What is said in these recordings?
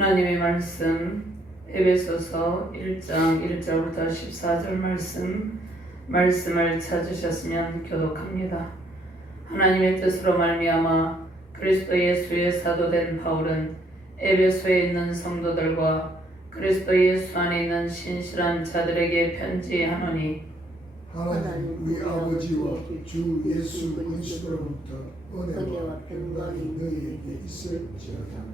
하나님의 말씀 에베소서 1장 1절부터 14절 말씀을 찾으셨으면 교독합니다. 하나님의 뜻으로 말미암아 그리스도 예수의 사도된 바울은 에베소에 있는 성도들과 그리스도 예수 안에 있는 신실한 자들에게 편지하노니 하나님 우리 아버지와 주 예수 그리스도로부터 은혜와 평강이 너희에게 있을지어다.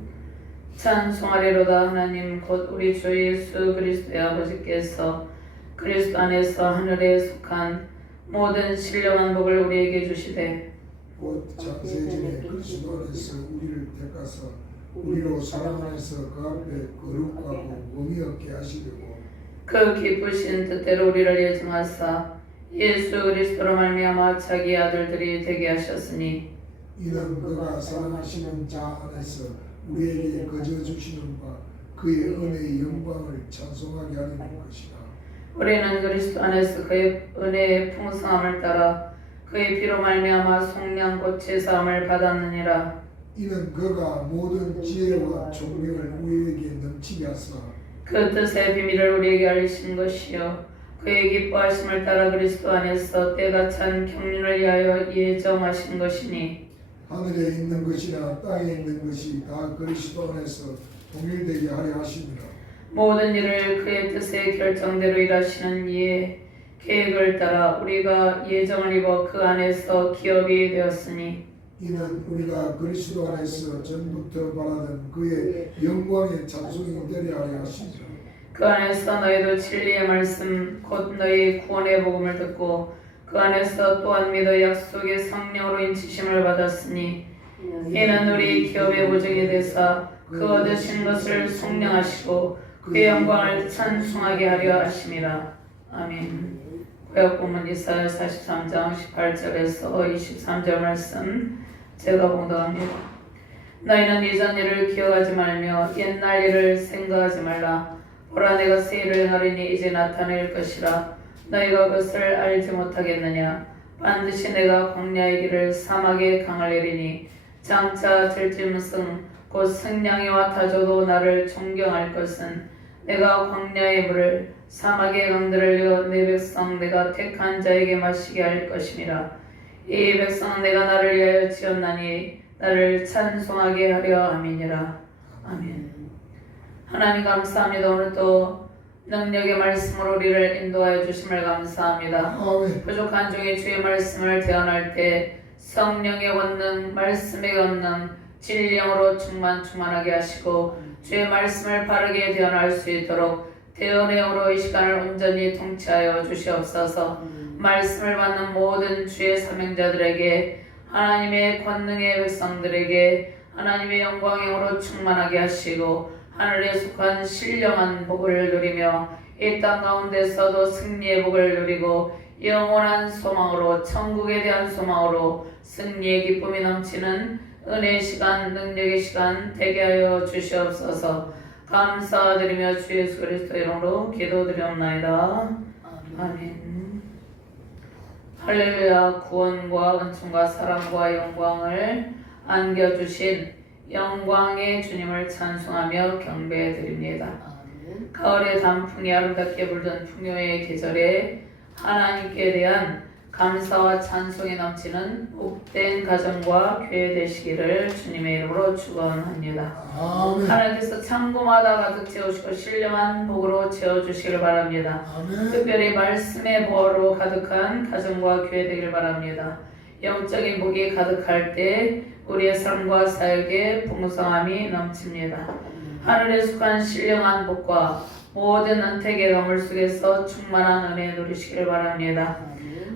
찬송하리로다. 하나님 곧 우리 주 예수 그리스도의 아버지께서 그리스도 안에서 하늘에 속한 모든 신령한 복을 우리에게 주시되 곧 창세전에 그리스도 안에서 우리를 택하사 우리로 사랑 안에서 그 앞에 거룩하고 의미 없게 하시려고 그 기쁘신 뜻대로 우리를 예정하사 예수 그리스도로 말미암아 자기 아들들이 되게 하셨으니 이는 그가 사랑하시는 자 안에서 우리에게 거저 주시는 바 그의 은혜의 영광을 찬송하게 하는 것이다. 우리는 그리스도 안에서 그의 은혜의 풍성함을 따라 그의 피로 말미암아 속량 곧 제사함을 받았느니라. 이는 그가 모든 지혜와 총명을 우리에게 넘치게 하사 그 뜻의 비밀을 우리에게 알리신 것이요 그의 기뻐하심을 따라 그리스도 안에서 때가 찬 경륜을 위하여 예정하신 것이니 하늘에 있는 것이나 땅에 있는 것이 다 그리스도 안에서 통일되게 하려 하심이라. 모든 일을 그의 뜻의 결정대로 일하시는 이의 계획을 따라 우리가 예정을 입어 그 안에서 기업이 되었으니 이는 우리가 그리스도 안에서 전부터 바라던 그의 영광의 찬송이 되려 하려 하심이라. 그 안에서 너희도 진리의 말씀 곧 너희 구원의 복음을 듣고 그 안에서 또한 믿어 약속의 성령으로 인치심을 받았으니 이는 우리 기업의 보증이 되사 그 얻으신 것을 속량하시고 그의 영광을 찬송하게 하려 하심이라. 아멘. 구약 본문 이사야 43장 18절에서 23절 말씀 제가 봉독합니다. 너희는 이전 일을 기억하지 말며 옛날 일을 생각하지 말라. 보라 내가 새 일을 하리니 이제 나타낼 것이라. 너희가 그것을 알지 못하겠느냐. 반드시 내가 광야의 길을 사막의 강을 내리니 장차 들짐승 곧 승냥이 와타져도 나를 존경할 것은 내가 광야의 물을 사막의 강들을 내어 내 백성 내가 택한 자에게 마시게 할 것임이라. 이 백성은 내가 나를 위하여 지었나니 나를 찬송하게 하려 함이니라. 아멘. 하나님 감사합니다. 오늘도 능력의 말씀으로 우리를 인도하여 주심을 감사합니다. 아멘. 부족한 중에 주의 말씀을 대언할 때 성령의 권능, 말씀의 권능, 진리형으로 충만하게 하시고 주의 말씀을 바르게 대언할 수 있도록 대언의 영으로 이 시간을 온전히 통치하여 주시옵소서. 말씀을 받는 모든 주의 사명자들에게 하나님의 권능의 백성들에게 하나님의 영광의 영으로 충만하게 하시고 하늘에 속한 신령한 복을 누리며 이 땅 가운데서도 승리의 복을 누리고 영원한 소망으로 천국에 대한 소망으로 승리의 기쁨이 넘치는 은혜의 시간, 능력의 시간 되게 하여 주시옵소서. 감사드리며 주 예수 그리스도 이름으로 기도드리옵나이다. 아멘. 할렐루야. 구원과 은총과 사랑과 영광을 안겨주신 영광의 주님을 찬송하며 경배드립니다. 가을의 단풍이 아름답게 불던 풍요의 계절에 하나님께 대한 감사와 찬송이 넘치는 복된 가정과 교회 되시기를 주님의 이름으로 축원합니다. 아멘. 하나님께서 창고마다 가득 채우시고 신령한 복으로 채워주시길 바랍니다. 아멘. 특별히 말씀의 보화로 가득한 가정과 교회 되길 바랍니다. 영적인 복이 가득할 때 우리의 삶과 사역에 풍성함이 넘칩니다. 하늘에 속한 신령한 복과 모든 은택의 가물 속에서 충만한 은혜 누리시길 바랍니다.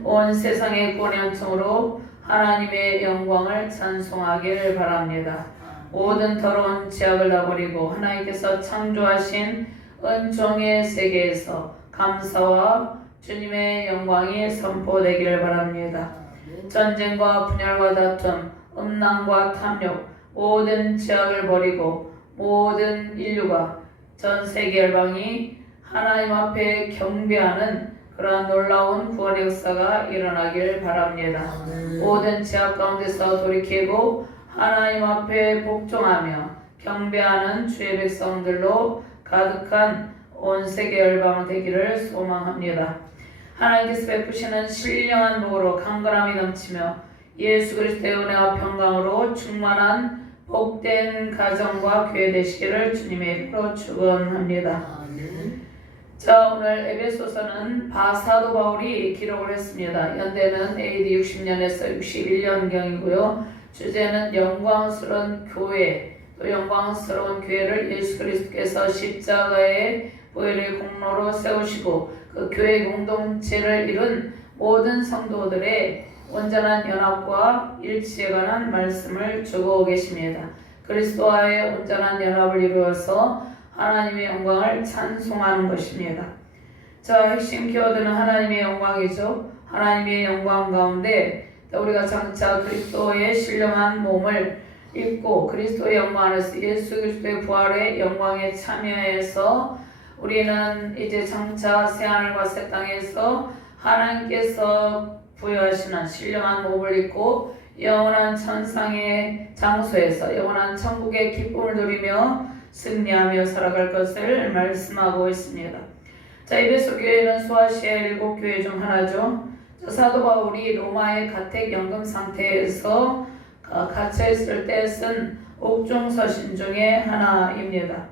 온 세상의 구원의 은총으로 하나님의 영광을 찬송하기를 바랍니다. 모든 더러운 죄악을 다 버리고 하나님께서 창조하신 은총의 세계에서 감사와 주님의 영광이 선포되기를 바랍니다. 전쟁과 분열과 다툼, 음란과 탐욕, 모든 죄악을 버리고 모든 인류가 전 세계 열방이 하나님 앞에 경배하는 그러한 놀라운 구원의 역사가 일어나길 바랍니다. 아멘. 모든 죄악 가운데서 돌이키고 하나님 앞에 복종하며 경배하는 주의 백성들로 가득한 온 세계 열방 되기를 소망합니다. 하나님께서 베푸시는 신령한 복으로 강건함이 넘치며 예수 그리스도의 은혜와 평강으로 충만한 복된 가정과 교회 되시기를 주님의 이름으로 축원합니다. 아멘. 자, 오늘 에베소서는 사도 바울이 기록을 했습니다. 연대는 AD 60년에서 61년경이고요. 주제는 영광스러운 교회, 또 영광스러운 교회를 예수 그리스도께서 십자가의 보혈의 공로로 세우시고 그 교회 공동체를 이룬 모든 성도들의 온전한 연합과 일치에 관한 말씀을 주고 계십니다. 그리스도와의 온전한 연합을 이루어서 하나님의 영광을 찬송하는 것입니다. 자, 핵심 키워드는 하나님의 영광이죠. 하나님의 영광 가운데 우리가 장차 그리스도의 신령한 몸을 입고 그리스도의 영광 안에서 예수 그리스도의 부활의 영광에 참여해서 우리는 이제 장차 새하늘과 새 땅에서 하나님께서 부여하시는 신령한 몸을 입고 영원한 천상의 장소에서 영원한 천국의 기쁨을 누리며 승리하며 살아갈 것을 말씀하고 있습니다. 자, 에베소 교회는 소아시아의 7교회 중 하나죠. 사도 바울이 로마의 가택 연금 상태에서 갇혀있을 때 쓴 옥중서신 중에 하나입니다.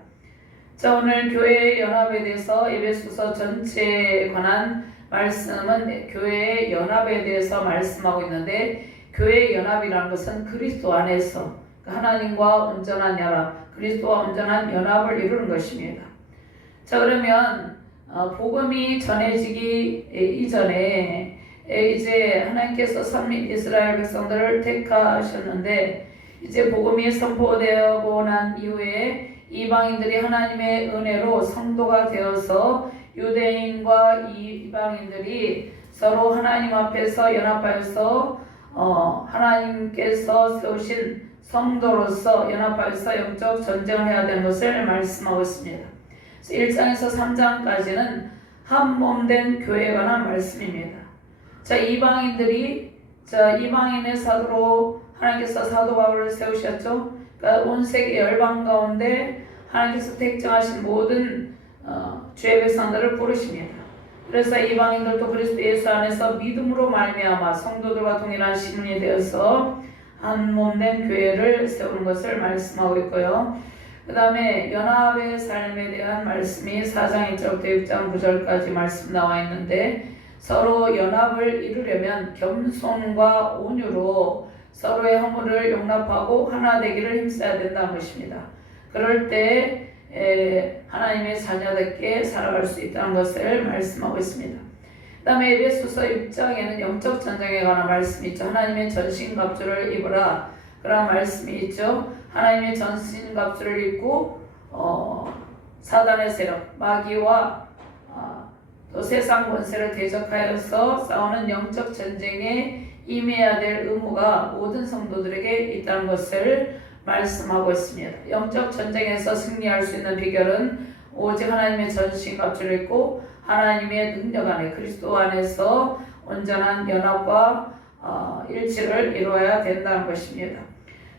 자, 오늘 교회의 연합에 대해서 에베소서 전체에 관한 말씀은 교회의 연합에 대해서 말씀하고 있는데, 교회의 연합이라는 것은 그리스도 안에서 하나님과 온전한 연합, 그리스도와 온전한 연합을 이루는 것입니다. 자, 그러면 복음이 전해지기 이전에 이제 하나님께서 선민 이스라엘 백성들을 택하셨는데, 이제 복음이 선포되고 난 이후에 이방인들이 하나님의 은혜로 성도가 되어서 유대인과 이방인들이 서로 하나님 앞에서 연합하여서 하나님께서 세우신 성도로서 연합하여서 영적 전쟁을 해야 되는 것을 말씀하고 있습니다. 1장에서 3장까지는 한 몸된 교회에 관한 말씀입니다. 자, 이방인의 사도로 하나님께서 사도 바울을 세우셨죠. 그러니까 온 세계 열방 가운데 하나님께서 택정하신 모든 주의 백성들을 부르십니다. 그래서 이방인들도 그리스도 예수 안에서 믿음으로 말미암아 성도들과 동일한 신분이 되어서 한 몸된 교회를 세우는 것을 말씀하고 있고요. 그 다음에 연합의 삶에 대한 말씀이 4장 1절부터 6장 9절까지 말씀 나와 있는데, 서로 연합을 이루려면 겸손과 온유로 서로의 허물을 용납하고 하나 되기를 힘써야 된다는 것입니다. 그럴 때 하나님의 자녀답게 살아갈 수 있다는 것을 말씀하고 있습니다. 그 다음에 에베소서 6장에는 영적 전쟁에 관한 말씀이 있죠. 하나님의 전신갑주를 입으라, 그런 말씀이 있죠. 하나님의 전신갑주를 입고 사단의 세력, 마귀와 또 세상 권세를 대적하여서 싸우는 영적 전쟁에 임해야 될 의무가 모든 성도들에게 있다는 것을 말씀하고 있습니다. 영적 전쟁에서 승리할 수 있는 비결은 오직 하나님의 전신갑주를 입고 하나님의 능력 안에 그리스도 안에서 온전한 연합과 일치를 이루어야 된다는 것입니다.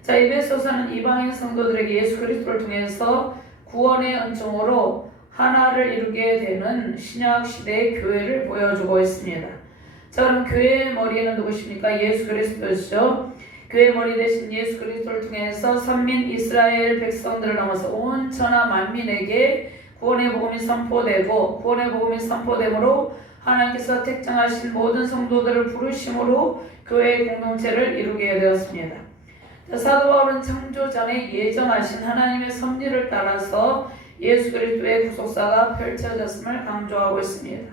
자, 에베소서는 이방인 성도들에게 예수 그리스도를 통해서 구원의 은총으로 하나를 이루게 되는 신약 시대의 교회를 보여주고 있습니다. 자, 그럼 교회의 머리는 누구십니까? 예수 그리스도죠. 교회의 머리 되신 예수 그리스도를 통해서 선민 이스라엘 백성들을 넘어서 온 천하 만민에게 구원의 복음이 선포되고, 구원의 복음이 선포됨으로 하나님께서 택정하신 모든 성도들을 부르심으로 교회의 공동체를 이루게 되었습니다. 자, 사도 바울은 창조 전에 예정하신 하나님의 섭리를 따라서 예수 그리스도의 구속사가 펼쳐졌음을 강조하고 있습니다.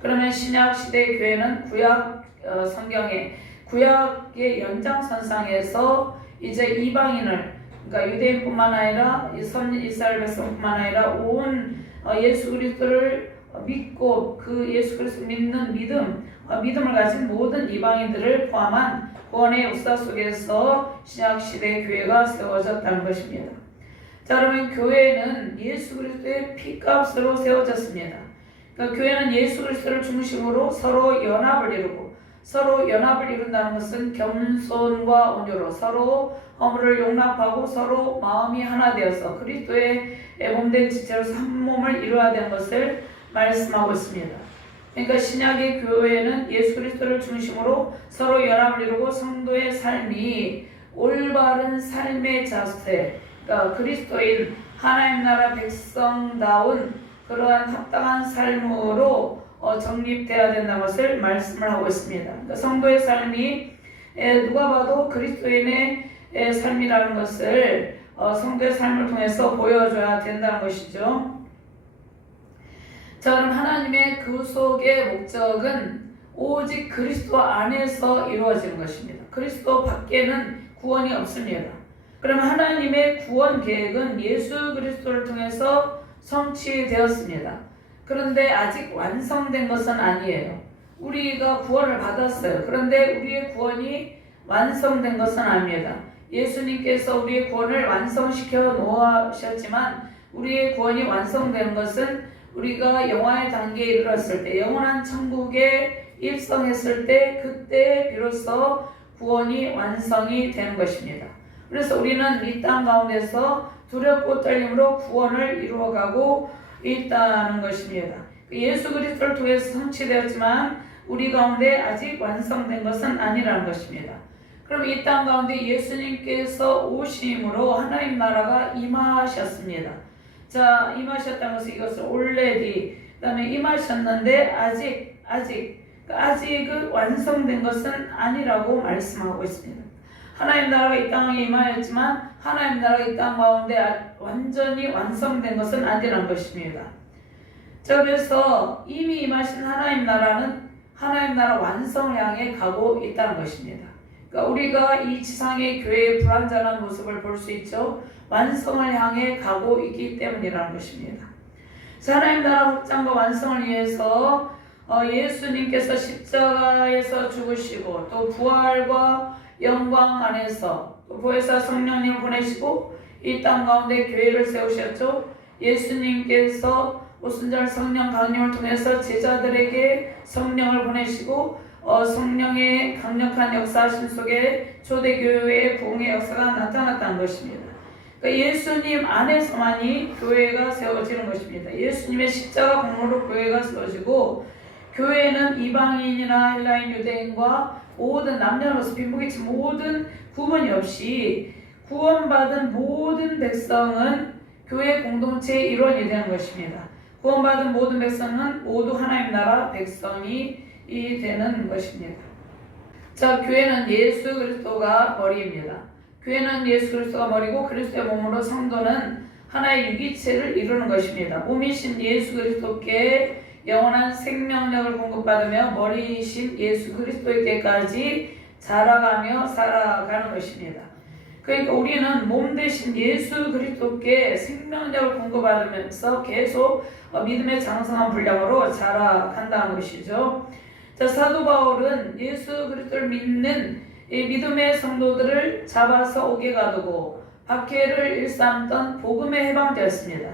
그러면 신약 시대의 교회는 구약 성경의 구약의 연장선상에서 이제 이방인을, 그러니까 유대인뿐만 아니라 선민 이스라엘 백성뿐만 아니라 온 예수 그리스도를 믿고 그 예수 그리스도 믿는 믿음을 가진 모든 이방인들을 포함한 구원의 역사 속에서 신약 시대의 교회가 세워졌다는 것입니다. 자, 그러면 교회는 예수 그리스도의 피값으로 세워졌습니다. 그러니까 교회는 예수 그리스도를 중심으로 서로 연합을 이루고 서로 연합을 이룬다는 것은 겸손과 온유로 서로 허물을 용납하고 서로 마음이 하나 되어서 그리스도의 몸된 지체로서 한 몸을 이루어야 되는 것을 말씀하고 있습니다. 그러니까 신약의 교회는 예수 그리스도를 중심으로 서로 연합을 이루고 성도의 삶이 올바른 삶의 자세, 그러니까 그리스도인 하나님 나라 백성다운 그러한 합당한 삶으로 정립되어야 된다는 것을 말씀을 하고 있습니다. 그러니까 성도의 삶이 누가 봐도 그리스도인의 삶이라는 것을 성도의 삶을 통해서 보여줘야 된다는 것이죠. 자, 그럼 하나님의 구속의 목적은 오직 그리스도 안에서 이루어지는 것입니다. 그리스도 밖에는 구원이 없습니다. 그럼 하나님의 구원 계획은 예수 그리스도를 통해서 성취되었습니다. 그런데 아직 완성된 것은 아니에요. 우리가 구원을 받았어요. 그런데 우리의 구원이 완성된 것은 아닙니다. 예수님께서 우리의 구원을 완성시켜 놓으셨지만 우리의 구원이 완성된 것은 우리가 영화의 단계에 이르렀을 때, 영원한 천국에 입성했을 때, 그때 비로소 구원이 완성이 되는 것입니다. 그래서 우리는 이 땅 가운데서 두렵고 떨림으로 구원을 이루어가고 있다는 것입니다. 예수 그리스도를 통해서 성취되었지만 우리 가운데 아직 완성된 것은 아니라는 것입니다. 그럼 이 땅 가운데 예수님께서 오심으로 하나님 나라가 임하셨습니다. 자, 임하셨다는 것은 이것을 already, 그 다음에 임하셨는데 아직은 완성된 것은 아니라고 말씀하고 있습니다. 하나님 나라가 이 땅에 임하였지만 하나님 나라가 이 땅 가운데 완전히 완성된 것은 아니라는 것입니다. 자, 그래서 이미 임하신 하나님 나라는 하나님 나라 완성을 향해 가고 있다는 것입니다. 그러니까 우리가 이 지상의 교회의 불완전한 모습을 볼 수 있죠. 완성을 향해 가고 있기 때문이라는 것입니다. 하나님 나라 확장과 완성을 위해서 예수님께서 십자가에서 죽으시고 또 부활과 영광 안에서 또 보혜사 성령님을 보내시고 이 땅 가운데 교회를 세우셨죠. 예수님께서 오순절 성령 강림을 통해서 제자들에게 성령을 보내시고 성령의 강력한 역사하심 속에 초대교회의 부흥의 역사가 나타났다는 것입니다. 그러니까 예수님 안에서만이 교회가 세워지는 것입니다. 예수님의 십자가 공로로 교회가 세워지고 교회는 이방인이나 헬라인 유대인과 모든 남녀노소 빈부귀치 모든 구분이 없이 구원받은 모든 백성은 교회 공동체의 일원이 되는 것입니다. 구원받은 모든 백성은 모두 하나님 나라 백성이 되는 것입니다. 자, 교회는 예수 그리스도가 머리입니다. 교회는 예수 그리스도가 머리고 그리스도의 몸으로 성도는 하나의 유기체를 이루는 것입니다. 몸이신 예수 그리스도께 영원한 생명력을 공급받으며 머리이신 예수 그리스도께까지 자라가며 살아가는 것입니다. 그러니까 우리는 몸 대신 예수 그리스도께 생명력을 공급받으면서 계속 믿음의 장성한 분량으로 자라간다는 것이죠. 자, 사도 바울은 예수 그리스도를 믿는 이 믿음의 성도들을 잡아서 옥에 가두고 박해를 일삼던 복음에 해방되었습니다.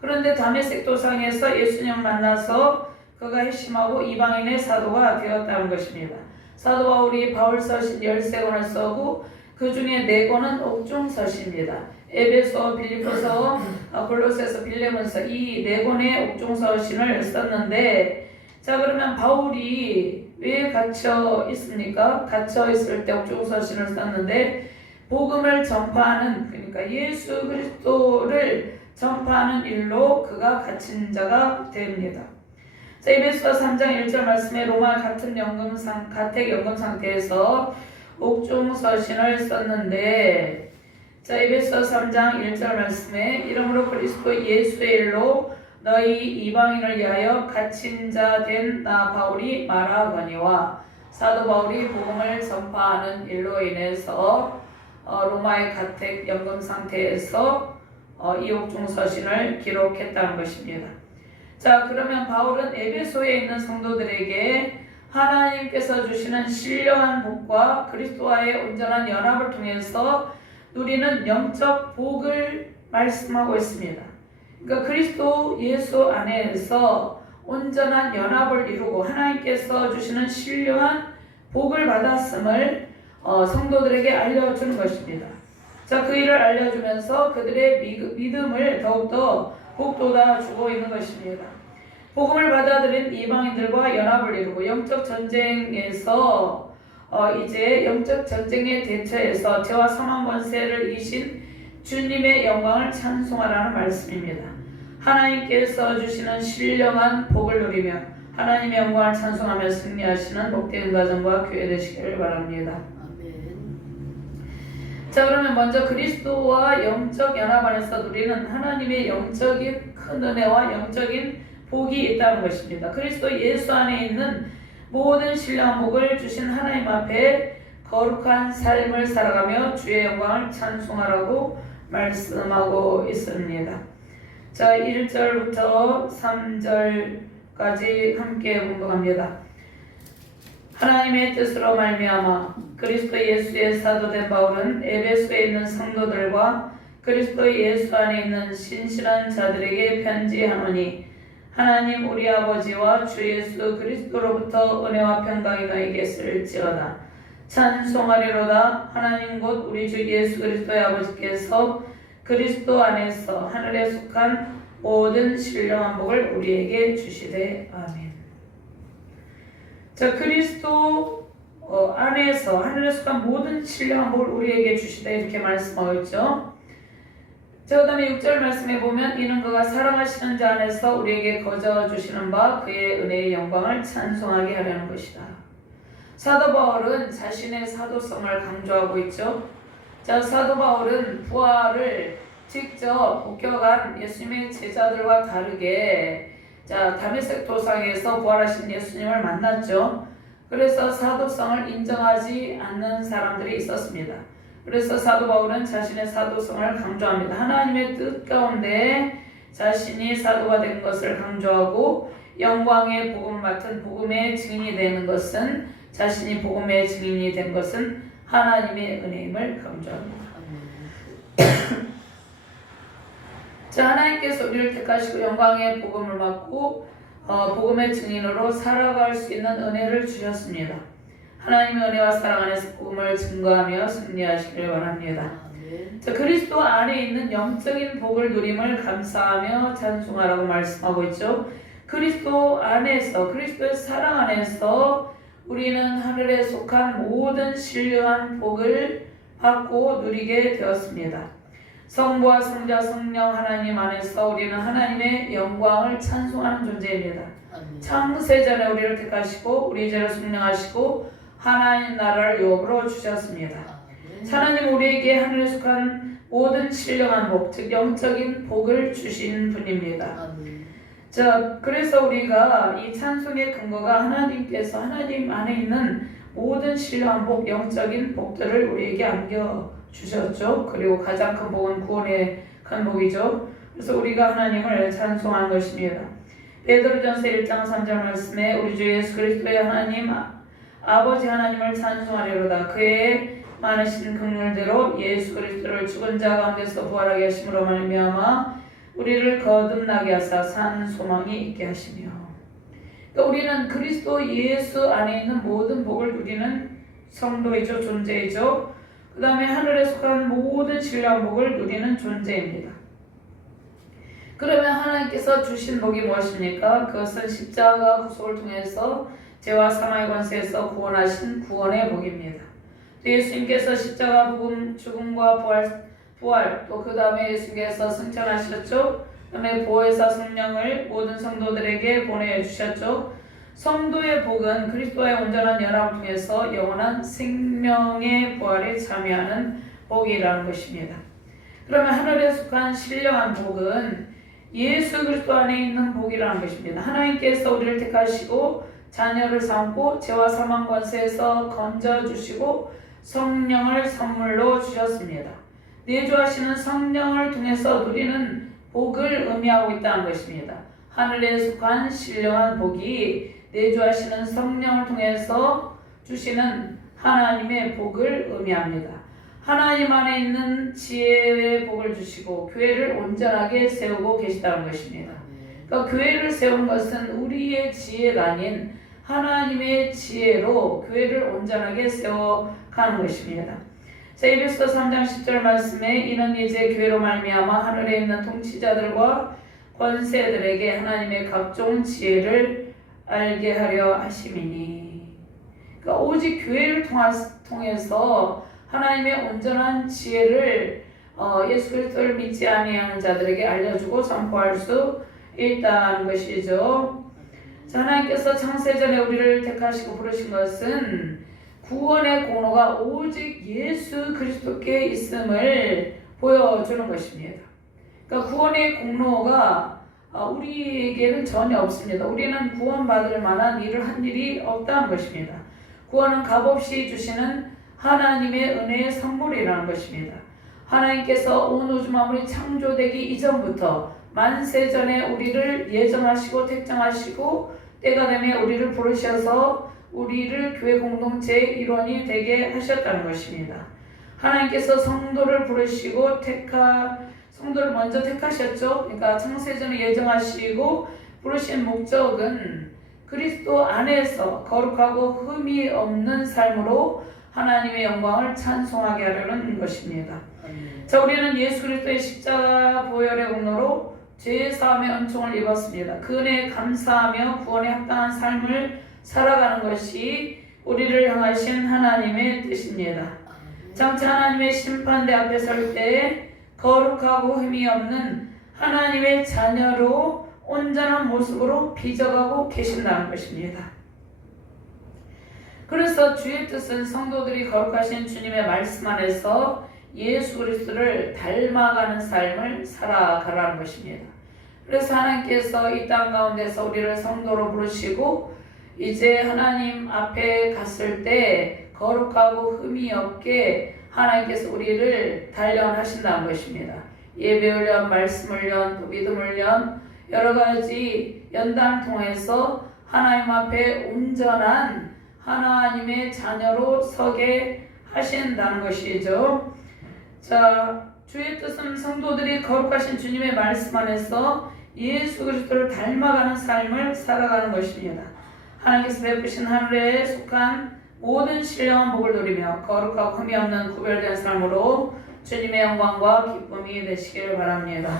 그런데 다메섹 도상에서 예수님을 만나서 그가 회심하고 이방인의 사도가 되었다는 것입니다. 사도 바울이 바울서신 13권을 쓰고 그 중에 4권은 옥중서시입니다. 에베소, 빌립보서, 골로새서, 빌레몬서 이 4권의 옥중서신을 썼는데 자, 그러면 바울이 왜 갇혀 있습니까? 갇혀 있을 때 옥중서신을 썼는데 복음을 전파하는, 그러니까 예수 그리스도를 전파하는 일로 그가 갇힌 자가 됩니다. 자, 에베소 3장 1절 말씀에 로마 가택 연금 상태에서 옥중서신을 썼는데 자, 에베소 3장 1절 말씀에 이러므로 그리스도 예수의 일로 너희 이방인을 위하여 갇힌 자 된 나 바울이 말하거니와 사도 바울이 복음을 전파하는 일로 인해서 로마의 가택 연금 상태에서 이 옥중서신을 기록했다는 것입니다. 자, 그러면 바울은 에베소에 있는 성도들에게 하나님께서 주시는 신령한 복과 그리스도와의 온전한 연합을 통해서 누리는 영적 복을 말씀하고 있습니다. 그러니까 그리스도 예수 안에서 온전한 연합을 이루고 하나님께서 주시는 신령한 복을 받았음을 성도들에게 알려주는 것입니다. 자, 그 일을 알려주면서 그들의 믿음을 더욱더 북돋아주고 있는 것입니다. 복음을 받아들인 이방인들과 연합을 이루고 영적 전쟁에서 이제 영적 전쟁에 대처해서 죄와 사망 권세를 이기신 주님의 영광을 찬송하라는 말씀입니다. 하나님께서 주시는 신령한 복을 누리며 하나님의 영광을 찬송하며 승리하시는 복된 가정과 교회 되시기를 바랍니다. 자, 그러면 먼저 그리스도와 영적 연합 안에서 누리는 하나님의 영적인 큰 은혜와 영적인 복이 있다는 것입니다. 그리스도 예수 안에 있는 모든 신령한 복을 주신 하나님 앞에 거룩한 삶을 살아가며 주의 영광을 찬송하라고 말씀하고 있습니다. 자, 1절부터 3절까지 함께 공독합니다. 하나님의 뜻으로 말미암아 그리스도 예수의 사도된 바울은 에베소에 있는 성도들과 그리스도 예수 안에 있는 신실한 자들에게 편지하노니 하나님 우리 아버지와 주 예수 그리스도로부터 은혜와 평강이 너에게 있을지어다. 찬송하리로다. 하나님 곧 우리 주 예수 그리스도의 아버지께서 그리스도 안에서 하늘에 속한 모든 신령한 복을 우리에게 주시되 아멘. 자, 그리스도 안에서 하늘에 속한 모든 신령한 복을 우리에게 주시되 이렇게 말씀하고 있죠. 자, 그 다음에 6절 말씀에 보면 이는 그가 사랑하시는 자 안에서 우리에게 거저 주시는 바 그의 은혜의 영광을 찬송하게 하려는 것이다. 사도 바울은 자신의 사도성을 강조하고 있죠. 자, 사도 바울은 부활을 직접 목격한 예수님의 제자들과 다르게 다메섹 도상에서 부활하신 예수님을 만났죠. 그래서 사도성을 인정하지 않는 사람들이 있었습니다. 그래서 사도 바울은 자신의 사도성을 강조합니다. 하나님의 뜻 가운데 자신이 사도가 된 것을 강조하고 영광의 복음을 맡은 복음의 증인이 되는 것은 자신이 복음의 증인이 된 것은 하나님의 은혜임을 강조합니다. 자, 하나님께서 우리를 택하시고 영광의 복음을 맡고 복음의 증인으로 살아갈 수 있는 은혜를 주셨습니다. 하나님의 은혜와 사랑 안에서 복음을 증거하며 승리하시길 바랍니다. 자, 그리스도 안에 있는 영적인 복을 누림을 감사하며 찬송하라고 말씀하고 있죠. 그리스도 안에서, 그리스도의 사랑 안에서 우리는 하늘에 속한 모든 신령한 복을 받고 누리게 되었습니다. 성부와 성자 성령 하나님 안에서 우리는 하나님의 영광을 찬송하는 존재입니다. 창세전에 우리를 택하시고 우리 죄를 속량하시고 하나님 나라를 유업으로 주셨습니다. 하나님 우리에게 하늘에 속한 모든 신령한 복, 즉 영적인 복을 주신 분입니다. 자, 그래서 우리가 이 찬송의 근거가 하나님께서 하나님 안에 있는 모든 신령한 복, 영적인 복들을 우리에게 안겨주셨죠. 그리고 가장 큰 복은 구원의 큰 복이죠. 그래서 우리가 하나님을 찬송하는 것입니다. 베드로전서 1장 3절 말씀에 우리 주 예수 그리스도의 하나님 아버지 하나님을 찬송하리로다. 그의 많으신 긍휼대로 예수 그리스도를 죽은 자 가운데서 부활하게 하심으로 말미암아 우리를 거듭나게 하사 산 소망이 있게 하시며. 그러니까 우리는 그리스도 예수 안에 있는 모든 복을 누리는 성도이죠. 존재이죠. 그 다음에 하늘에 속한 모든 신령한 복을 누리는 존재입니다. 그러면 하나님께서 주신 복이 무엇입니까? 그것은 십자가 구속을 통해서 죄와 사망의 권세에서 구원하신 구원의 복입니다. 또 예수님께서 십자가 죽음과 부활 또 그 다음에 예수님께서 승천하셨죠. 그 다음에 보혜사 성령을 모든 성도들에게 보내주셨죠. 성도의 복은 그리스도와의 온전한 연합을 통해서 영원한 생명의 부활에 참여하는 복이라는 것입니다. 그러면 하늘에 속한 신령한 복은 예수 그리스도 안에 있는 복이라는 것입니다. 하나님께서 우리를 택하시고 자녀를 삼고 죄와 사망 권세에서 건져주시고 성령을 선물로 주셨습니다. 내주하시는 성령을 통해서 누리는 복을 의미하고 있다는 것입니다. 하늘에 속한 신령한 복이 내주하시는 성령을 통해서 주시는 하나님의 복을 의미합니다. 하나님 안에 있는 지혜의 복을 주시고 교회를 온전하게 세우고 계시다는 것입니다. 그러니까 교회를 세운 것은 우리의 지혜가 아닌 하나님의 지혜로 교회를 온전하게 세워가는 것입니다. 자, 에베소 3장 10절 말씀에 이는 이제 교회로 말미암아 하늘에 있는 통치자들과 권세들에게 하나님의 각종 지혜를 알게 하려 하심이니. 그러니까 오직 교회를 통해서 하나님의 온전한 지혜를 예수 그리스도를 믿지 아니하는 자들에게 알려주고 선포할 수 있다는 것이죠. 자, 하나님께서 창세전에 우리를 택하시고 부르신 것은 구원의 공로가 오직 예수 그리스도께 있음을 보여주는 것입니다. 그러니까 구원의 공로가 우리에게는 전혀 없습니다. 우리는 구원받을 만한 일을 한 일이 없다는 것입니다. 구원은 값없이 주시는 하나님의 은혜의 선물이라는 것입니다. 하나님께서 온 우주 만물이 창조되기 이전부터 만세전에 우리를 예정하시고 택정하시고 때가 되면 우리를 부르셔서 우리를 교회 공동체의 일원이 되게 하셨다는 것입니다. 하나님께서 성도를 부르시고 성도를 먼저 택하셨죠. 그러니까 창세전에 예정하시고 부르신 목적은 그리스도 안에서 거룩하고 흠이 없는 삶으로 하나님의 영광을 찬송하게 하려는 것입니다. 자, 우리는 예수 그리스도의 십자가 보혈의 공로로 죄 사함의 은총을 입었습니다. 그 은혜에 감사하며 구원에 합당한 삶을 살아가는 것이 우리를 향하신 하나님의 뜻입니다. 장차 하나님의 심판대 앞에 설 때 거룩하고 흠이 없는 하나님의 자녀로 온전한 모습으로 빚어가고 계신다는 것입니다. 그래서 주의 뜻은 성도들이 거룩하신 주님의 말씀 안에서 예수 그리스도를 닮아가는 삶을 살아가라는 것입니다. 그래서 하나님께서 이 땅 가운데서 우리를 성도로 부르시고 이제 하나님 앞에 갔을 때 거룩하고 흠이 없게 하나님께서 우리를 단련하신다는 것입니다. 예배 훈련, 말씀 훈련, 또 믿음 훈련 여러 가지 연단 통해서 하나님 앞에 온전한 하나님의 자녀로 서게 하신다는 것이죠. 자, 주의 뜻은 성도들이 거룩하신 주님의 말씀 안에서 예수 그리스도를 닮아가는 삶을 살아가는 것입니다. 하나님께서 베푸신 하늘에 속한 모든 신령한 복을 누리며 거룩하고 흠이 없는 구별된 삶으로 주님의 영광과 기쁨이 되시기를 바랍니다.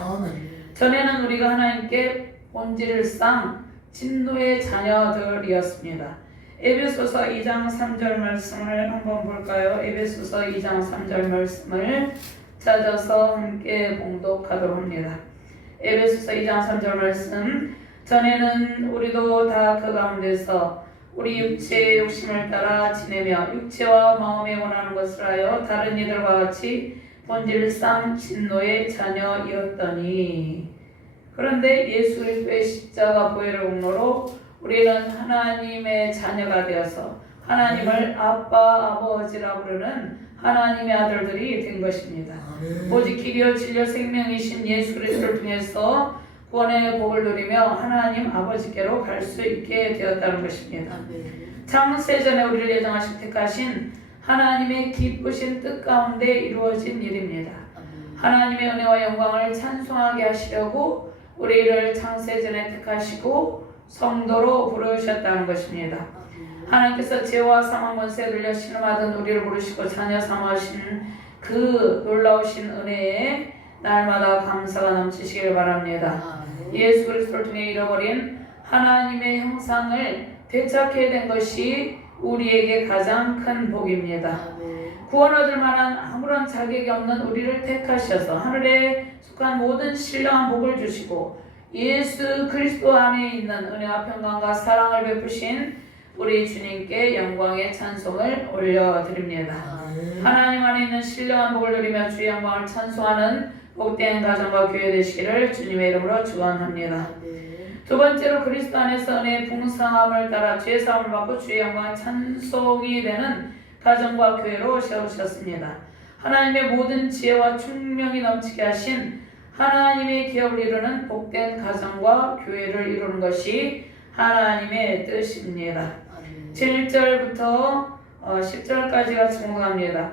전에는 우리가 하나님께 본질상 진노의 자녀들이었습니다. 에베소서 2장 3절 말씀을 한번 볼까요? 에베소서 2장 3절 말씀을 찾아서 함께 봉독하도록 합니다. 에베소서 2장 3절 말씀. 전에는 우리도 다 그 가운데서 우리 육체의 욕심을 따라 지내며 육체와 마음에 원하는 것을 하여 다른 이들과 같이 본질상 진노의 자녀이었더니, 그런데 예수 그리스도의 십자가 보혈의 공로로 우리는 하나님의 자녀가 되어서 하나님을 아빠, 아버지라 부르는 하나님의 아들들이 된 것입니다. 오직 길이요 진리요 생명이신 예수 그리스도를 통해서 구원의 복을 누리며 하나님 아버지께로 갈 수 있게 되었다는 것입니다. 창세전에 우리를 예정하신 택하신 하나님의 기쁘신 뜻 가운데 이루어진 일입니다. 하나님의 은혜와 영광을 찬송하게 하시려고 우리를 창세전에 택하시고 성도로 부르셨다는 것입니다. 하나님께서 죄와 사망 권세에 눌려 신음하던 우리를 부르시고 자녀 삼으신 그 놀라우신 은혜에 날마다 감사가 넘치시길 바랍니다. 예수 그리스도를 통해 잃어버린 하나님의 형상을 되찾게 된 것이 우리에게 가장 큰 복입니다. 구원 얻을 만한 아무런 자격이 없는 우리를 택하셔서 하늘에 속한 모든 신령한 복을 주시고 예수 그리스도 안에 있는 은혜와 평강과 사랑을 베푸신 우리 주님께 영광의 찬송을 올려드립니다. 하나님 안에 있는 신령한 복을 누리며 주의 영광을 찬송하는 복된 가정과 교회 되시기를 주님의 이름으로 축원합니다. 두 번째로 그리스도 안에서 은혜의 풍성함을 따라 죄 사함을 받고 주의 영광의 찬송이 되는 가정과 교회로 세우셨습니다. 하나님의 모든 지혜와 충명이 넘치게 하신 하나님의 기업을 이루는 복된 가정과 교회를 이루는 것이 하나님의 뜻입니다. 7절부터 10절까지 같이 공부합니다.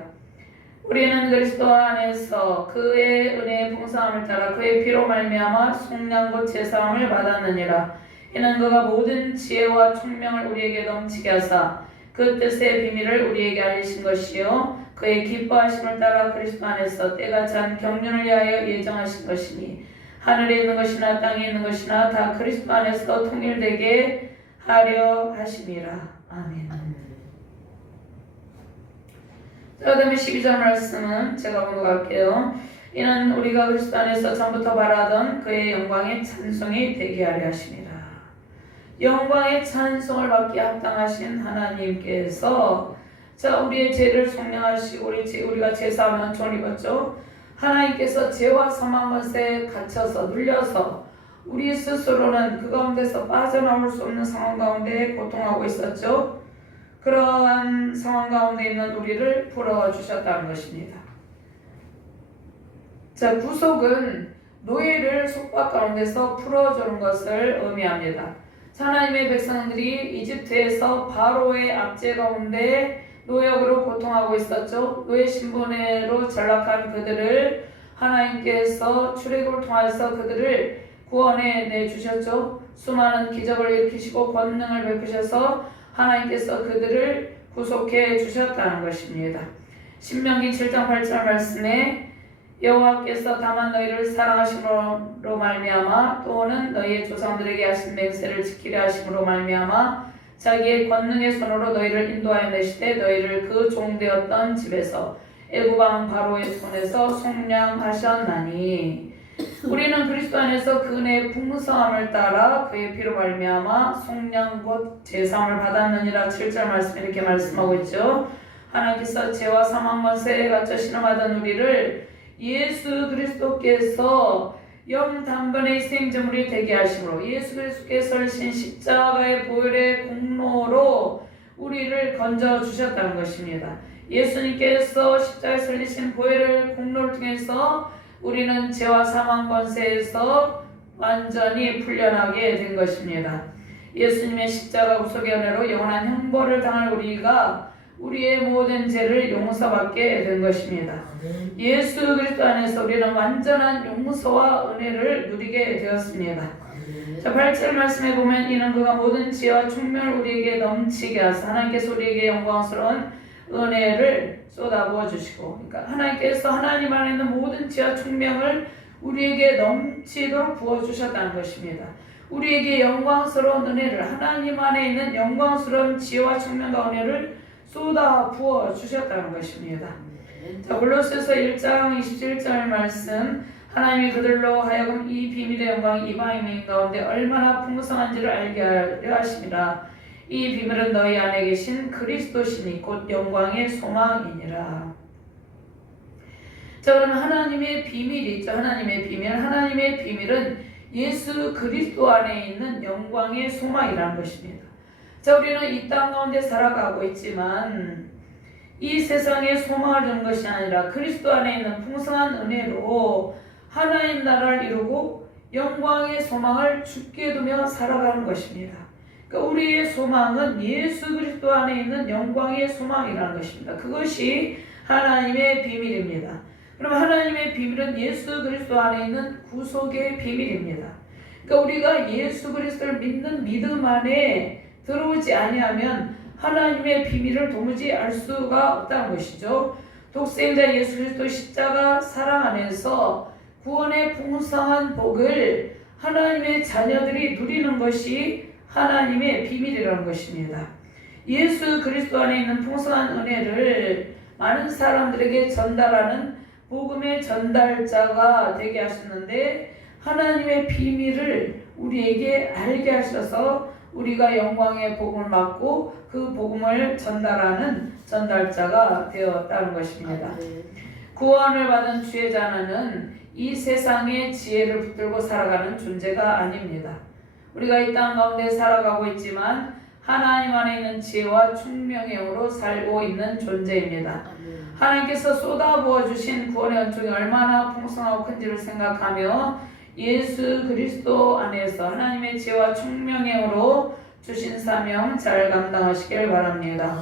우리는 그리스도 안에서 그의 은혜의 풍성함을 따라 그의 피로 말미암아 속량 곧 제사함을 받았느니라. 이는 그가 모든 지혜와 총명을 우리에게 넘치게 하사 그 뜻의 비밀을 우리에게 알리신 것이요 그의 기뻐하심을 따라 그리스도 안에서 때가 찬 경륜을 위하여 예정하신 것이니 하늘에 있는 것이나 땅에 있는 것이나 다 그리스도 안에서 통일되게 하려 하심이라. 아멘. 자, 그 다음에 12절 말씀은 제가 공부할게요. 이는 우리가 그리스도 안에서 전부터 바라던 그의 영광의 찬송이 되게 하려 하심이라. 영광의 찬송을 받기 합당하신 하나님께서 자 우리의 죄를 속량하시고 우리가 제사하면 죄를 입었죠. 하나님께서 죄와 사망 권세에 갇혀서 눌려서 우리 스스로는 그 가운데서 빠져나올 수 없는 상황 가운데 고통하고 있었죠. 그러한 상황 가운데 있는 우리를 풀어주셨다는 것입니다. 자, 구속은 노예를 속박 가운데서 풀어주는 것을 의미합니다. 하나님의 백성들이 이집트에서 바로의 압제 가운데 노역으로 고통하고 있었죠. 노예 신분으로 전락한 그들을 하나님께서 출애굽을 통해서 그들을 구원해 내주셨죠. 수많은 기적을 일으키시고 권능을 베푸셔서 하나님께서 그들을 구속해 주셨다는 것입니다. 신명기 7장 8절 말씀에 여호와께서 다만 너희를 사랑하심으로 말미암아 또는 너희의 조상들에게 하신 맹세를 지키려 하심으로 말미암아 자기의 권능의 손으로 너희를 인도하여 내시되 너희를 그 종되었던 집에서 애굽 왕 바로의 손에서 속량하셨나니 우리는 그리스도 안에서 그 은혜의 풍성함을 따라 그의 피로 말미암아 속량 곧 제사함을 받았느니라. 7절 말씀 이렇게 말씀하고 있죠. 하나님께서 죄와 사망 권세에 갇혀 신음하던 우리를 예수 그리스도께서 영단번의 생제물이 되게 하심으로 예수 그리스도께서 하신 십자가의 보혈의 공로로 우리를 건져 주셨다는 것입니다. 예수님께서 십자가에 설리신 보혈의 공로를 통해서 우리는 죄와 사망 권세에서 완전히 풀려나게 된 것입니다. 예수님의 십자가 구속의 은혜로 영원한 형벌을 당할 우리가 우리의 모든 죄를 용서받게 된 것입니다. 예수 그리스도 안에서 우리는 완전한 용서와 은혜를 누리게 되었습니다. 자, 8절 말씀에 보면 이는 그가 모든 지혜와 총명을 우리에게 넘치게 하사 하나님께서 우리에게 영광스러운 은혜를 쏟아부어 주시고 그러니까 하나님께서 하나님 안에 있는 모든 지혜와 총명을 우리에게 넘치도록 부어주셨다는 것입니다. 우리에게 영광스러운 은혜를 하나님 안에 있는 영광스러운 지혜와 총명과 은혜를 쏟아 부어 주셨다는 것입니다. 자, 골로새서 1장 27절 말씀 하나님이 그들로 하여금 이 비밀의 영광이 이방인 가운데 얼마나 풍성한지를 알게 하려 하심이라. 이 비밀은 너희 안에 계신 그리스도시니 곧 영광의 소망이니라. 자, 그러면 하나님의 비밀이 있죠. 하나님의 비밀은 예수 그리스도 안에 있는 영광의 소망이라는 것입니다. 자, 우리는 이 땅 가운데 살아가고 있지만 이 세상에 소망을 두는 것이 아니라 그리스도 안에 있는 풍성한 은혜로 하나님 나라를 이루고 영광의 소망을 주께 두며 살아가는 것입니다. 그러니까 우리의 소망은 예수 그리스도 안에 있는 영광의 소망이라는 것입니다. 그것이 하나님의 비밀입니다. 그럼 하나님의 비밀은 예수 그리스도 안에 있는 구속의 비밀입니다. 그러니까 우리가 예수 그리스도를 믿는 믿음 안에 들어오지 아니하면 하나님의 비밀을 도무지 알 수가 없다는 것이죠. 독생자 예수 그리스도 십자가 사랑 안에서 구원의 풍성한 복을 하나님의 자녀들이 누리는 것이 하나님의 비밀이라는 것입니다. 예수 그리스도 안에 있는 풍성한 은혜를 많은 사람들에게 전달하는 복음의 전달자가 되게 하셨는데 하나님의 비밀을 우리에게 알게 하셔서 우리가 영광의 복음을 받고 그 복음을 전달하는 전달자가 되었다는 것입니다. 구원을 받은 주의자는 이 세상의 지혜를 붙들고 살아가는 존재가 아닙니다. 우리가 이 땅 가운데 살아가고 있지만 하나님 안에 있는 지혜와 총명의 영으로 살고 있는 존재입니다. 하나님께서 쏟아부어 주신 구원의恩寵이 얼마나 풍성하고 큰지를 생각하며 예수 그리스도 안에서 하나님의 지혜와 총명의 영으로 주신 사명 잘 감당하시길 바랍니다.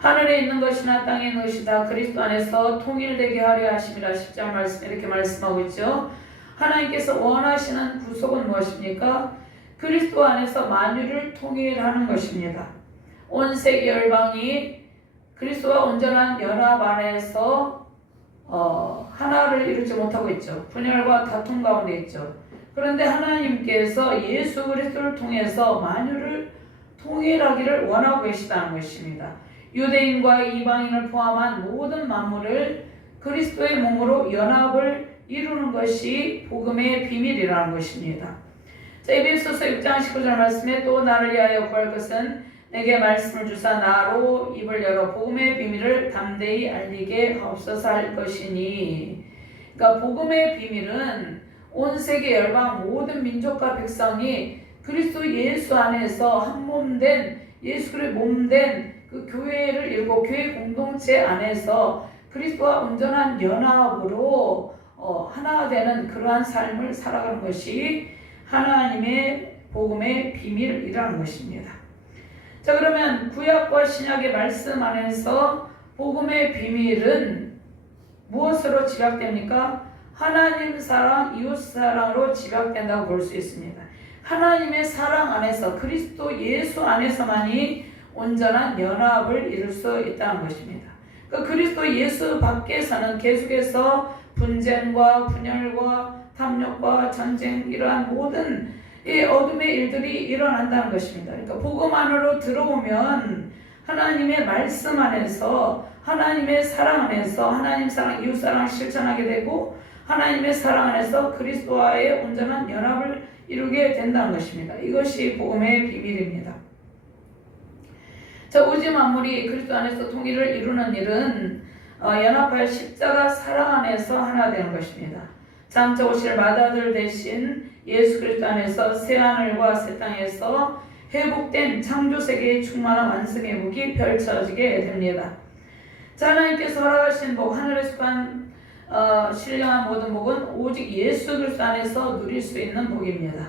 하늘에 있는 것이나 땅에 있는 것이 다 그리스도 안에서 통일되게 하려 하심이라. 10장 말씀 이렇게 말씀하고 있죠. 하나님께서 원하시는 구속은 무엇입니까? 그리스도 안에서 만유를 통일하는 것입니다. 온 세계 열방이 그리스도와 온전한 연합 안에서 하나를 이루지 못하고 있죠. 분열과 다툼 가운데 있죠. 그런데 하나님께서 예수 그리스도를 통해서 만유를 통일하기를 원하고 계시다는 것입니다. 유대인과 이방인을 포함한 모든 만물을 그리스도의 몸으로 연합을 이루는 것이 복음의 비밀이라는 것입니다. 자, 에베소서 6장 19절 말씀에 또 나를 위하여 구할 것은 내게 말씀을 주사 나로 입을 열어 복음의 비밀을 담대히 알리게 하옵소서 할 것이니. 그러니까 복음의 비밀은 온 세계 열방 모든 민족과 백성이 그리스도 예수 안에서 한 몸된 예수 그리스도의 몸된 그 교회를 이루고 교회 공동체 안에서 그리스도와 온전한 연합으로 하나 되는 그러한 삶을 살아가는 것이 하나님의 복음의 비밀이라는 것입니다. 자, 그러면 구약과 신약의 말씀 안에서 복음의 비밀은 무엇으로 집약됩니까? 하나님 사랑, 이웃 사랑으로 집약된다고 볼 수 있습니다. 하나님의 사랑 안에서 그리스도 예수 안에서만이 온전한 연합을 이룰 수 있다는 것입니다. 그 그리스도 예수 밖에서는 계속해서 분쟁과 분열과 탐욕과 전쟁 이러한 모든 이 어둠의 일들이 일어난다는 것입니다. 그러니까 복음 안으로 들어오면 하나님의 말씀 안에서 하나님의 사랑 안에서 하나님 사랑, 이웃 사랑을 실천하게 되고 하나님의 사랑 안에서 그리스도와의 온전한 연합을 이루게 된다는 것입니다. 이것이 복음의 비밀입니다. 자, 오직 만물이 그리스도 안에서 통일을 이루는 일은 연합하여 십자가 사랑 안에서 하나 되는 것입니다. 장차 오실 맏아들 대신 예수 그리스도 안에서 새하늘과 새 땅에서 회복된 창조세계의 충만한 완성의 복이 펼쳐지게 됩니다. 자, 하나님께서 허락하신 복, 하늘에 속한 신령한 모든 복은 오직 예수 그리스도 안에서 누릴 수 있는 복입니다.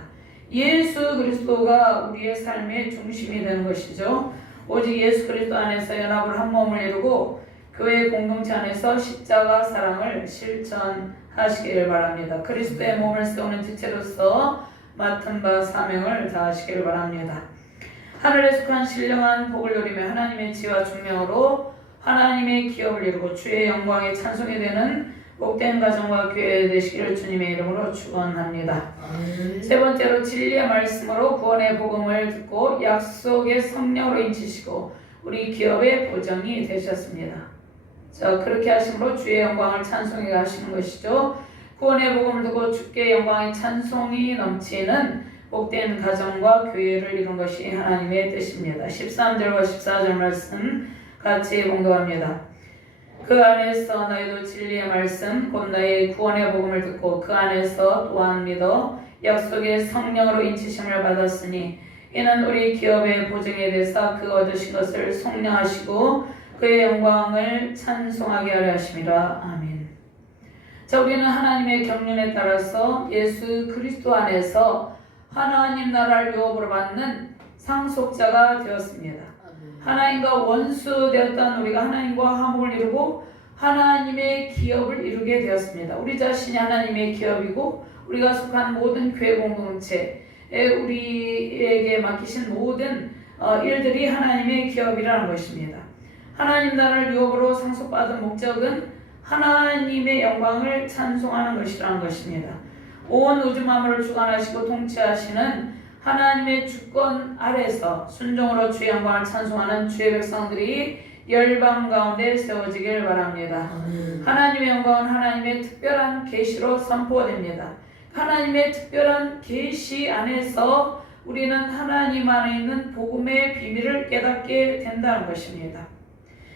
예수 그리스도가 우리의 삶의 중심이 되는 것이죠. 오직 예수 그리스도 안에서 연합을 한 몸을 이루고 교회 공동체 안에서 십자가 사랑을 실천하시길 바랍니다. 그리스도의 몸을 세우는 지체로서 맡은 바 사명을 다하시길 바랍니다. 하늘에 속한 신령한 복을 누리며 하나님의 지혜와 중명으로 하나님의 기업을 이루고 주의 영광에 찬송이 되는 복된 가정과 교회 되시기를 주님의 이름으로 축원합니다. 세 번째로 진리의 말씀으로 구원의 복음을 듣고 약속의 성령으로 인치시고 우리 기업의 보정이 되셨습니다. 자, 그렇게 하심으로 주의 영광을 찬송해 하시는 것이죠. 구원의 복음을 듣고 주께 영광의 찬송이 넘치는 복된 가정과 교회를 이룬 것이 하나님의 뜻입니다. 13절과 14절 말씀 같이 봉독합니다. 그 안에서 너희도 진리의 말씀 곧 너희 구원의 복음을 듣고 그 안에서 또한 믿어 약속의 성령으로 인치심을 받았으니 이는 우리 기업의 보증에 대해서 그 얻으신 것을 속량하시고 그의 영광을 찬송하게 하려 하심이라. 아멘. 자, 우리는 하나님의 경륜에 따라서 예수 그리스도 안에서 하나님 나라를 유업으로 받는 상속자가 되었습니다. 하나님과 원수 되었던 우리가 하나님과 화목을 이루고 하나님의 기업을 이루게 되었습니다. 우리 자신이 하나님의 기업이고 우리가 속한 모든 교회 공동체에 우리에게 맡기신 모든 일들이 하나님의 기업이라는 것입니다. 하나님 나라를 유업으로 상속받은 목적은 하나님의 영광을 찬송하는 것이라는 것입니다. 온 우주 만물을 주관하시고 통치하시는 하나님의 주권 아래서 순종으로 주의 영광을 찬송하는 주의 백성들이 열방 가운데 세워지길 바랍니다. 아멘. 하나님의 영광은 하나님의 특별한 계시로 선포됩니다. 하나님의 특별한 계시 안에서 우리는 하나님 안에 있는 복음의 비밀을 깨닫게 된다는 것입니다.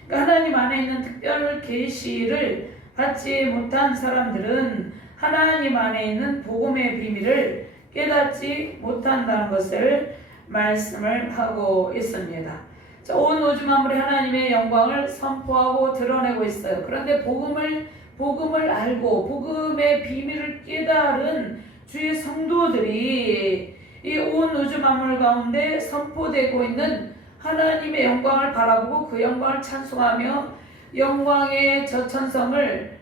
그러니까 하나님 안에 있는 특별 계시를 받지 못한 사람들은 하나님 안에 있는 복음의 비밀을 깨닫지 못한다는 것을 말씀을 하고 있습니다. 자, 온 우주 만물이 하나님의 영광을 선포하고 드러내고 있어요. 그런데 복음을 알고 복음의 비밀을 깨달은 주의 성도들이 이 온 우주 만물 가운데 선포되고 있는 하나님의 영광을 바라보고 그 영광을 찬송하며 영광의 저천성을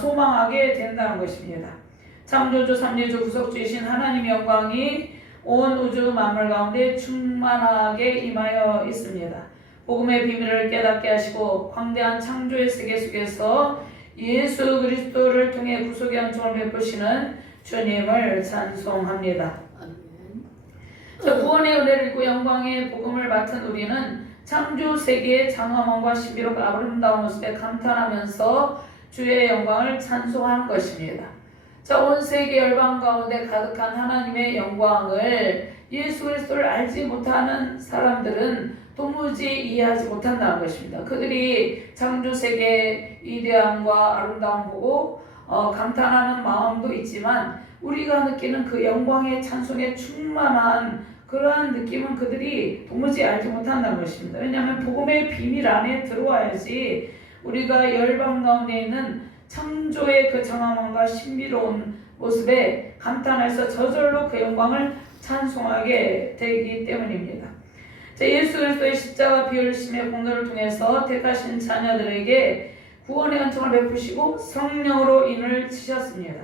소망하게 된다는 것입니다. 창조주, 삼위주, 구속주이신 하나님의 영광이 온 우주 만물 가운데 충만하게 임하여 있습니다. 복음의 비밀을 깨닫게 하시고 광대한 창조의 세계 속에서 예수 그리스도를 통해 구속의恩寵을 베푸시는 주님을 찬송합니다. 구원의 은혜를 입고 영광의 복음을 맡은 우리는 창조 세계의 장엄함과 신비롭고 아름다운 모습에 감탄하면서 주의 영광을 찬송하는 것입니다. 온 세계 열방 가운데 가득한 하나님의 영광을 예수 그리스도를 알지 못하는 사람들은 도무지 이해하지 못한다는 것입니다. 그들이 창조 세계의 위대함과 아름다움 보고 감탄하는 마음도 있지만 우리가 느끼는 그 영광의 찬송에 충만한 그러한 느낌은 그들이 도무지 알지 못한다는 것입니다. 왜냐하면 복음의 비밀 안에 들어와야지 우리가 열방 가운데 있는 창조의 그 장엄함과 신비로운 모습에 감탄해서 저절로 그 영광을 찬송하게 되기 때문입니다. 예수 그리스도의 십자가 비울심의 공로를 통해서 택하신 자녀들에게 구원의恩寵을 베푸시고 성령으로 인을 치셨습니다.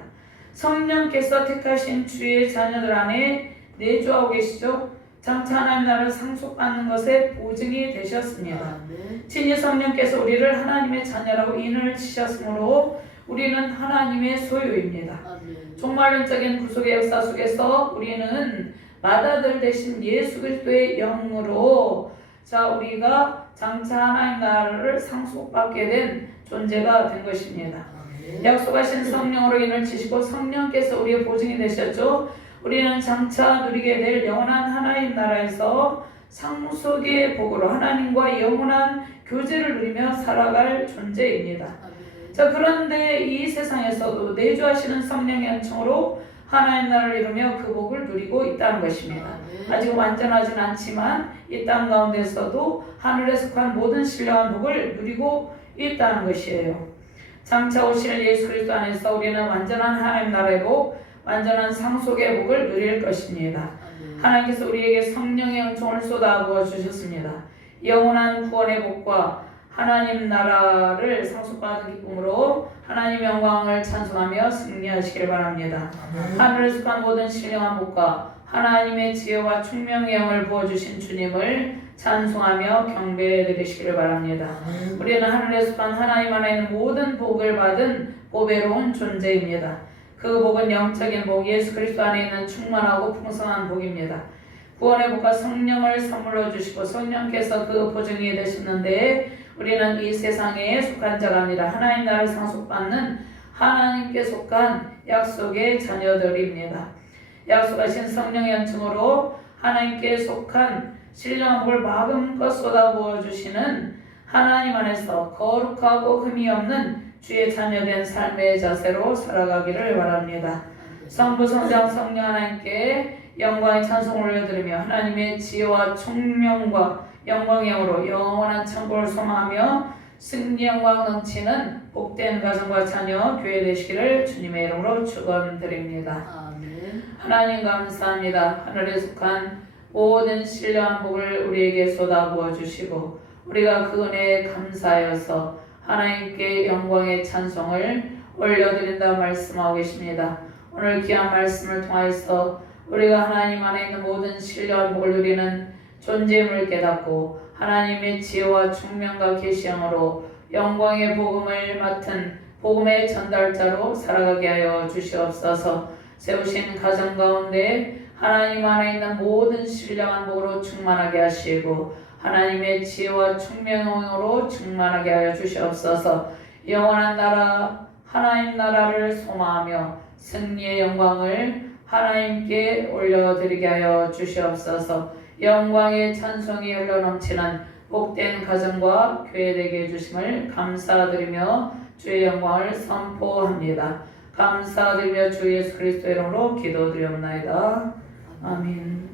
성령께서 택하신 주의 자녀들 안에 내주하고 계시죠. 장차 하나님 나라를 상속받는 것에 보증이 되셨습니다. 친히 성령께서 우리를 하나님의 자녀라고 인을 치셨으므로 우리는 하나님의 소유입니다. 종말론적인 구속의 역사 속에서 우리는 맏아들 되신 예수 그리스도의 영으로 우리가 장차 하나님 나라를 상속받게 된 존재가 된 것입니다. 약속하신 성령으로 인을 치시고 성령께서 우리의 보증이 되셨죠. 우리는 장차 누리게 될 영원한 하나님 나라에서 상속의 복으로 하나님과 영원한 교제를 누리며 살아갈 존재입니다. 그런데 이 세상에서도 내주하시는 성령의恩寵으로 하나님 나라를 이루며 그 복을 누리고 있다는 것입니다. 아직 완전하진 않지만 이 땅 가운데서도 하늘에 속한 모든 신령한 복을 누리고 있다는 것이에요. 장차 오실 예수 그리스도 안에서 우리는 완전한 하나님 나라의 복, 완전한 상속의 복을 누릴 것입니다. 하나님께서 우리에게 성령의恩寵을 쏟아부어 주셨습니다. 영원한 구원의 복과 하나님 나라를 상속받은 기쁨으로 하나님의 영광을 찬송하며 승리하시길 바랍니다. 하늘에 속한 모든 신령한 복과 하나님의 지혜와 총명의 영을 부어주신 주님을 찬송하며 경배드리시기를 바랍니다. 우리는 하늘에 속한 하나님 안에 있는 모든 복을 받은 보배로운 존재입니다. 그 복은 영적인 복, 예수 그리스도 안에 있는 충만하고 풍성한 복입니다. 구원의 복과 성령을 선물로 주시고 성령께서 그 보증이 되셨는데 우리는 이 세상에 속한 자가 아니라 하나님 나라를 상속받는 하나님께 속한 약속의 자녀들입니다. 약속하신 성령의恩寵으로 하나님께 속한 신령한 복을 마음껏 쏟아부어 주시는 하나님 안에서 거룩하고 흠이 없는 주의 자녀된 삶의 자세로 살아가기를 바랍니다. 성부 성자 성령 하나님께 영광의 찬송을 올려드리며 하나님의 지혜와 총명과 영광의 영으로 영원한 천국을 소망하며 승리 영광 넘치는 복된 가정과 자녀 교회 되시기를 주님의 이름으로 축원드립니다. 아멘. 하나님 감사합니다. 하늘에 속한 모든 신령한 복을 우리에게 쏟아부어 주시고 우리가 그 은혜에 감사하여서 하나님께 영광의 찬송을 올려드린다 말씀하고 계십니다. 오늘 귀한 말씀을 통하여서 우리가 하나님 안에 있는 모든 신령한 복을 누리는 존재임을 깨닫고 하나님의 지혜와 총명과 계시함으로 영광의 복음을 맡은 복음의 전달자로 살아가게 하여 주시옵소서. 세우신 가정 가운데 하나님 안에 있는 모든 신령한 복으로 충만하게 하시고 하나님의 지혜와 총명으로 충만하게 하여 주시옵소서. 영원한 나라 하나님 나라를 소망하며 승리의 영광을 하나님께 올려드리게 하여 주시옵소서. 영광의 찬송이 흘러넘치는 복된 가정과 교회 되게 해주심을 감사드리며 주의 영광을 선포합니다. 감사드리며 주 예수 그리스도 이름으로 기도드리옵나이다. 아멘.